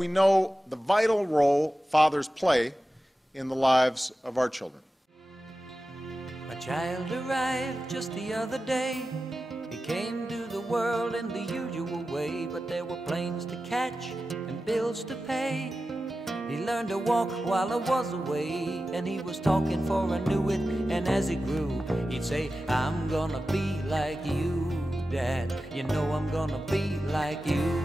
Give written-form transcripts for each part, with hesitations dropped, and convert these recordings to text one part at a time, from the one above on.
we know the vital role fathers play in the lives of our children. A child arrived just the other day. He came to the world in the usual way, but there were planes to catch and bills to pay. He learned to walk while I was away, and he was talking for I knew it, and as he grew, he'd say, I'm gonna be like you, Dad, you know I'm gonna be like you.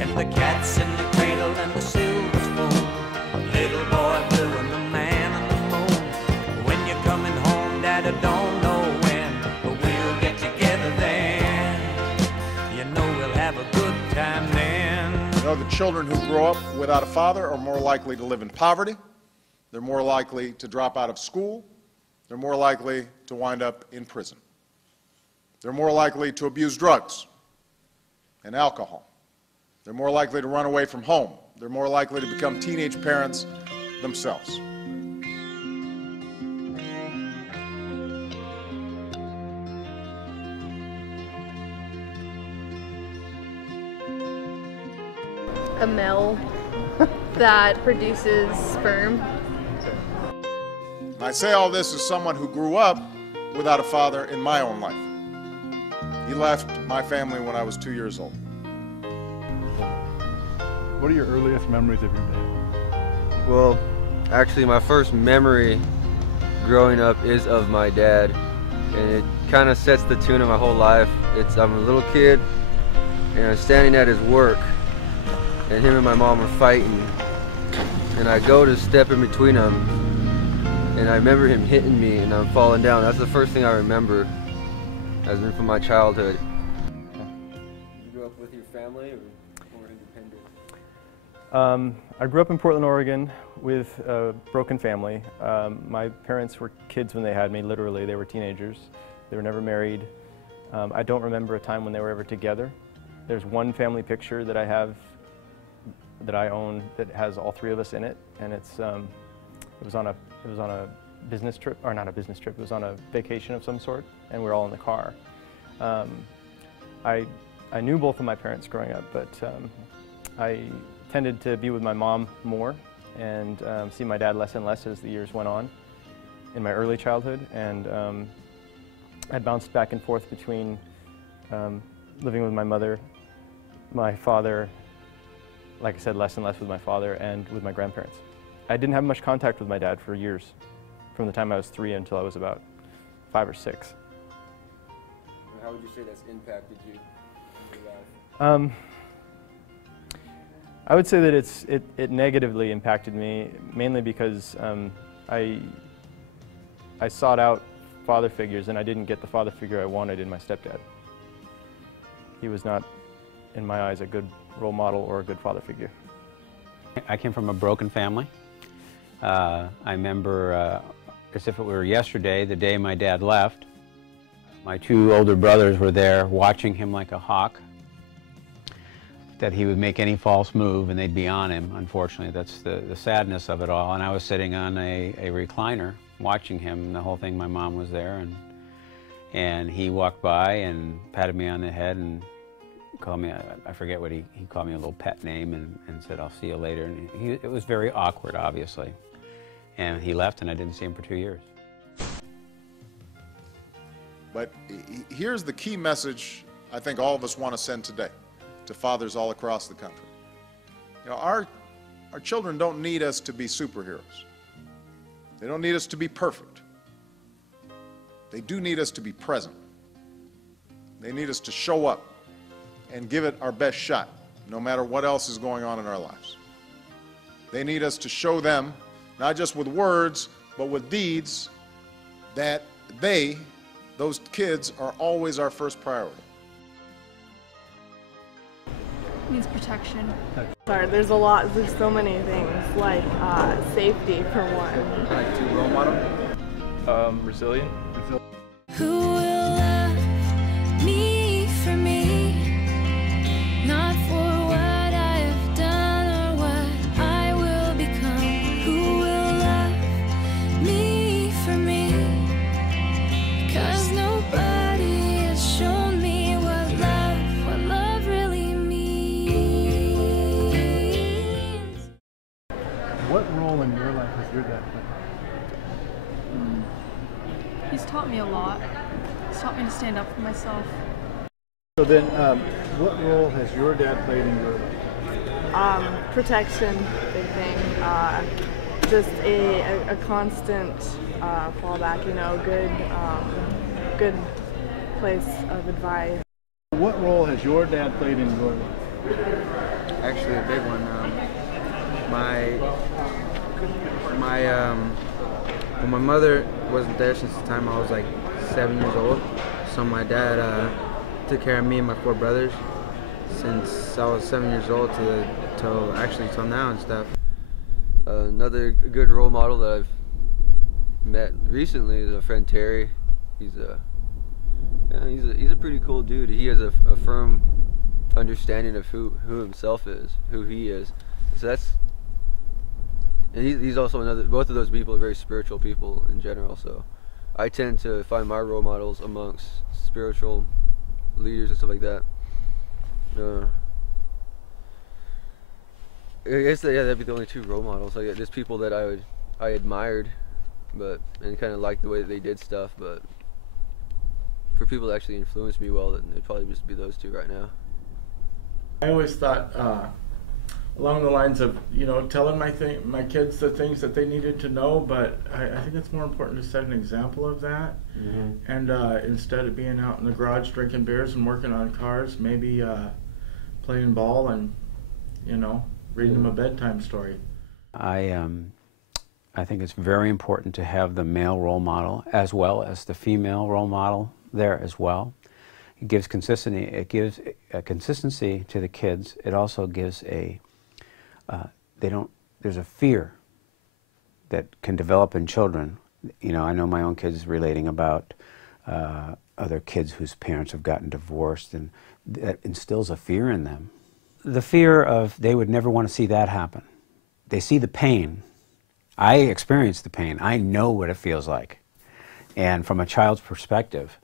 And the cat's in the cradle and the silver spoon, little boy blue and the man on the moon. When you're coming home, Dad, I don't know when, but we'll get together then. You know we'll have a good time then. You know, the children who grow up without a father are more likely to live in poverty. They're more likely to drop out of school. They're more likely to wind up in prison. They're more likely to abuse drugs and alcohol. They're more likely to run away from home. They're more likely to become teenage parents themselves. A male that produces sperm. I say all this as someone who grew up without a father in my own life. He left my family when I was 2 years old. What are your earliest memories of your dad? Well, actually my first memory growing up is of my dad, and it kind of sets the tune of my whole life. I'm a little kid and I'm standing at his work, and him and my mom are fighting, and I go to step in between them, and I remember him hitting me and I'm falling down. That's the first thing I remember, has been from my childhood. Did you grow up with your family or independent? I grew up in Portland, Oregon with a broken family. My parents were kids when they had me, literally. They were teenagers. They were never married. I don't remember a time when they were ever together. There's one family picture that I have, that I own, that has all three of us in it, and it was on a business trip, or not a business trip, it was on a vacation of some sort, and we were all in the car. I knew both of my parents growing up, but I tended to be with my mom more and see my dad less and less as the years went on in my early childhood, and I bounced back and forth between living with my mother, my father, like I said, less and less with my father, and with my grandparents. I didn't have much contact with my dad for years, from the time I was 3 until I was about 5 or 6. How would you say that's impacted you in your life? I would say that it negatively impacted me, mainly because I sought out father figures, and I didn't get the father figure I wanted in my stepdad. He was not, in my eyes, a good role model or a good father figure. I came from a broken family. I remember, as if it were yesterday, the day my dad left. My 2 older brothers were there watching him like a hawk, that he would make any false move and they'd be on him. Unfortunately, that's the sadness of it all. And I was sitting on a recliner watching him, and the whole thing, my mom was there, and he walked by and patted me on the head and called me, I forget what he called me, a little pet name, and said, I'll see you later. And it was very awkward, obviously. And he left, and I didn't see him for 2 years. But here's the key message I think all of us want to send today to fathers all across the country. You know, our children don't need us to be superheroes. They don't need us to be perfect. They do need us to be present. They need us to show up and give it our best shot, no matter what else is going on in our lives. They need us to show them, not just with words, but with deeds, that those kids, are always our first priority. Means protection. Sorry, there's so many things, like safety for one. Like to role model? Resilient. Who will love me for me, not for what I have done or what I will become? Who will love me for me? 'Cause nobody has shown me what love really means. lot. It's taught me to stand up for myself. So then, what role has your dad played in your life? Protection, big thing. Just a constant fallback, you know, good place of advice. What role has your dad played in your life? Actually, a big one. Well, my mother wasn't there since the time I was like 7 years old, so my dad took care of me and my 4 brothers since I was 7 years old till now and stuff. Another good role model that I've met recently is a friend Terry. He's a pretty cool dude. He has a firm understanding of who himself is, who he is. So and he's also both of those people are very spiritual people in general. So I tend to find my role models amongst spiritual leaders and stuff like that. I guess that'd be the only 2 role models. Like, there's people that I admired, and kind of liked the way that they did stuff, but for people that actually influenced me well, then it'd probably just be those 2 right now. I always thought along the lines of, you know, telling my kids the things that they needed to know, but I think it's more important to set an example of that. Mm-hmm. And instead of being out in the garage drinking beers and working on cars, maybe playing ball and, you know, reading them a bedtime story. I think it's very important to have the male role model as well as the female role model there as well. It gives consistency. It gives a consistency to the kids. It also gives there's a fear that can develop in children. You know, I know my own kids relating about other kids whose parents have gotten divorced, and that instills a fear in them. The fear of they would never want to see that happen. They see the pain. I experience the pain. I know what it feels like, and from a child's perspective.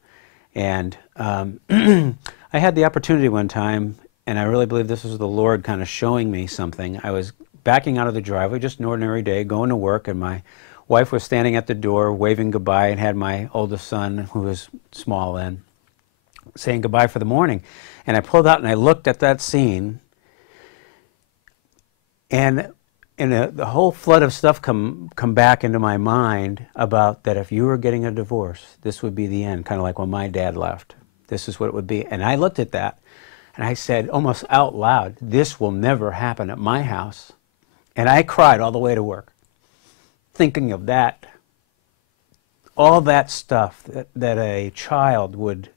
And I had the opportunity one time, and I really believe this was the Lord kind of showing me something. I was backing out of the driveway, just an ordinary day, going to work, and my wife was standing at the door waving goodbye, and had my oldest son, who was small then, saying goodbye for the morning. And I pulled out and I looked at that scene, and the whole flood of stuff come back into my mind about that if you were getting a divorce, this would be the end, kind of like when my dad left. This is what it would be. And I looked at that and I said almost out loud, this will never happen at my house. And I cried all the way to work, thinking of that, all that stuff that a child would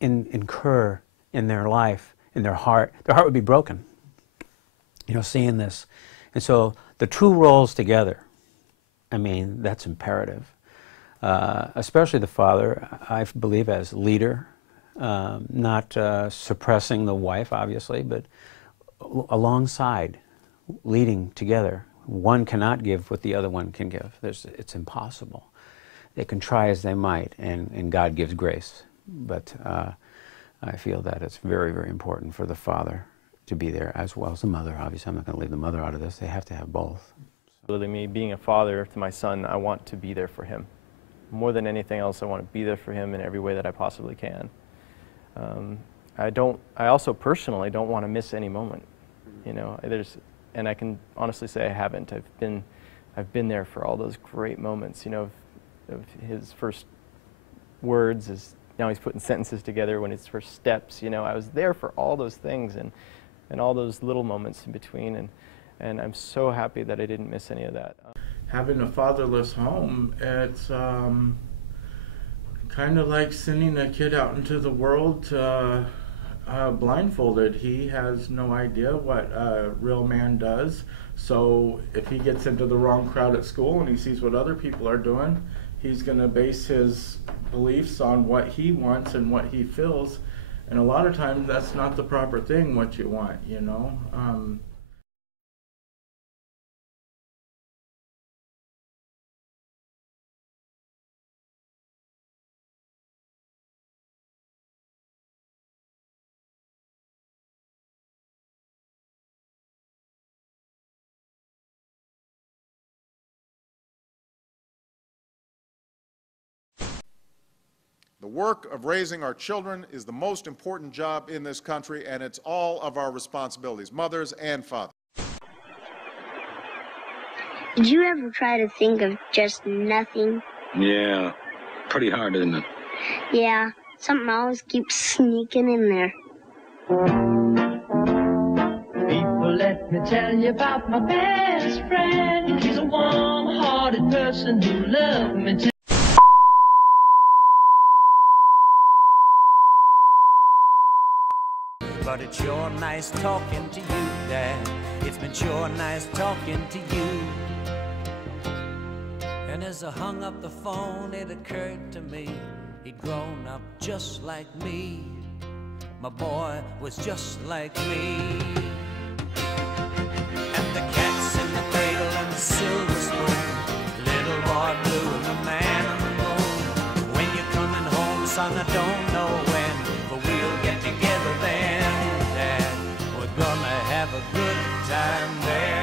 incur in their life, in their heart would be broken, you know, seeing this. And so the 2 roles together, I mean, that's imperative. Especially the father, I believe, as leader, not suppressing the wife, obviously, but alongside, leading together. One cannot give what the other one can give. It's impossible. They can try as they might, and God gives grace. But I feel that it's very, very important for the father to be there as well as the mother. Obviously, I'm not going to leave the mother out of this. They have to have both. Really, me being a father to my son, I want to be there for him. More than anything else, I want to be there for him in every way that I possibly can. I also personally don't want to miss any moment. You know, and I can honestly say I haven't. I've been there for all those great moments. You know, of his first words, now he's putting sentences together, when his first steps. You know, I was there for all those things and all those little moments in between, and I'm so happy that I didn't miss any of that. Having a fatherless home, it's kind of like sending a kid out into the world blindfolded. He has no idea what a real man does, so if he gets into the wrong crowd at school and he sees what other people are doing, he's going to base his beliefs on what he wants and what he feels. And a lot of times that's not the proper thing, what you want, you know. The work of raising our children is the most important job in this country, and it's all of our responsibilities, mothers and fathers. Did you ever try to think of just nothing? Yeah, pretty hard, isn't it? Yeah, something always keeps sneaking in there. People, let me tell you about my best friend. He's a warm-hearted person who loves me too. But it's sure nice talking to you, Dad. It's been sure nice talking to you. And as I hung up the phone, it occurred to me he'd grown up just like me. My boy was just like me. And the cat's in the cradle and the silver spoon, little boy blue and the man on the moon. When you're coming home, son, I don't know when, but we'll get together then, Dad. We're gonna have a good time there.